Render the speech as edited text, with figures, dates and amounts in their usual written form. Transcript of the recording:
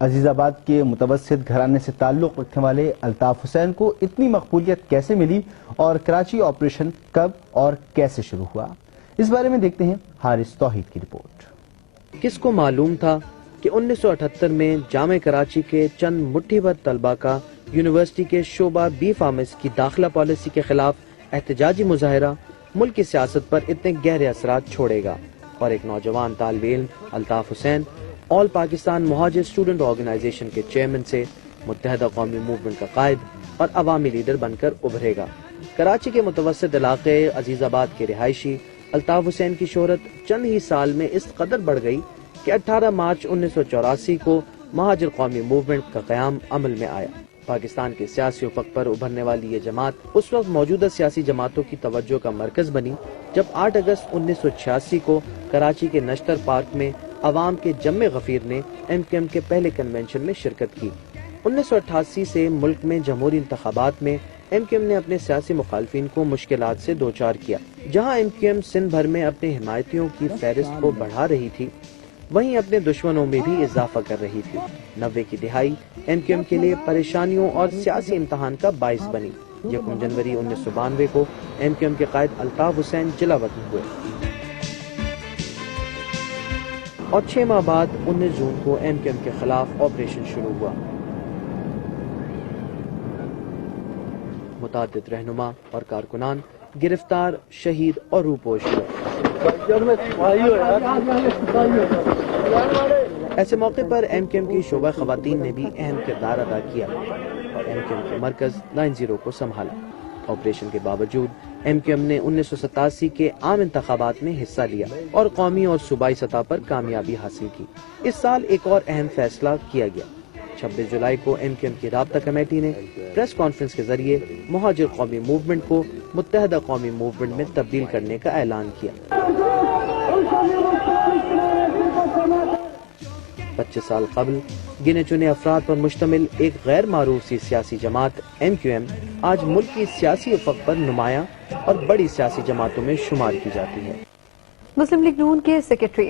عزیز آباد کے متوسط گھرانے سے تعلق رکھنے والے الطاف حسین کو اتنی مقبولیت کیسے ملی اور کراچی آپریشن کب اور کیسے شروع ہوا، اس بارے میں دیکھتے ہیں حارث توحید کی رپورٹ۔ کس کو معلوم تھا کہ 1978 میں جامعہ کراچی کے چند مٹھی بھر طلبہ کا یونیورسٹی کے شعبہ بی فارمیسی کی داخلہ پالیسی کے خلاف احتجاجی مظاہرہ ملک کی سیاست پر اتنے گہرے اثرات چھوڑے گا، اور ایک نوجوان طالب علم الطاف حسین آل پاکستان مہاجر اسٹوڈنٹ آرگنائزیشن کے چیئرمین سے متحدہ قومی موومنٹ کا قائد اور عوامی لیڈر بن کر ابھرے گا۔ کراچی کے متوسط علاقے عزیز آباد کے رہائشی الطاف حسین کی شہرت چند ہی سال میں اس قدر بڑھ گئی کہ 18 مارچ 1984 کو مہاجر قومی موومنٹ کا قیام عمل میں آیا۔ پاکستان کے سیاسی افق پر ابھرنے والی یہ جماعت اس وقت موجودہ سیاسی جماعتوں کی توجہ کا مرکز بنی جب 8 اگست 1986 کو کراچی کے نشتر پارک میں عوام کے جم غفیر نے ایم کیو ایم کے پہلے کنونشن میں شرکت کی۔ 1988 سے ملک میں جمہوری انتخابات میں ایم کیو ایم نے اپنے سیاسی مخالفین کو مشکلات سے دوچار کیا۔ جہاں ایم کیو ایم سندھ بھر میں اپنے حمایتیوں کی فہرست کو بڑھا رہی تھی، وہیں اپنے دشمنوں میں بھی اضافہ کر رہی تھی۔ 90 کی دہائی ایم کیو ایم کے لیے پریشانیوں اور سیاسی امتحان کا باعث بنی۔ 1 جنوری 1992 کو ایم کیو ایم کے قائد الطاف حسین جلا وطن ہوئے اور 6 ماہ بعد 19 جون کو ایم کیو ایم کے خلاف آپریشن شروع ہوا۔ متعدد رہنما اور کارکنان گرفتار، شہید اور روپوش ہوئے۔ ایسے موقع پر ایم کیو ایم کی شعبہ خواتین نے بھی اہم کردار ادا کیا اور ایم کیو ایم کے مرکز 90 کو سنبھالا۔ آپریشن کے باوجود ایم کیو ایم نے 1987 کے عام انتخابات میں حصہ لیا اور قومی اور صوبائی سطح پر کامیابی حاصل کی۔ اس سال ایک اور اہم فیصلہ کیا گیا۔ 26 جولائی کو ایم کیو ایم کی رابطہ کمیٹی نے پریس کانفرنس کے ذریعے مہاجر قومی موومنٹ کو متحدہ قومی موومنٹ میں تبدیل کرنے کا اعلان کیا۔ 25 سال قبل گنے چنے افراد پر مشتمل ایک غیر معروف سی سیاسی جماعت ایم کیو ایم آج ملک کی سیاسی افق پر نمایاں اور بڑی سیاسی جماعتوں میں شمار کی جاتی ہے۔ مسلم لیگ نون کے سیکرٹری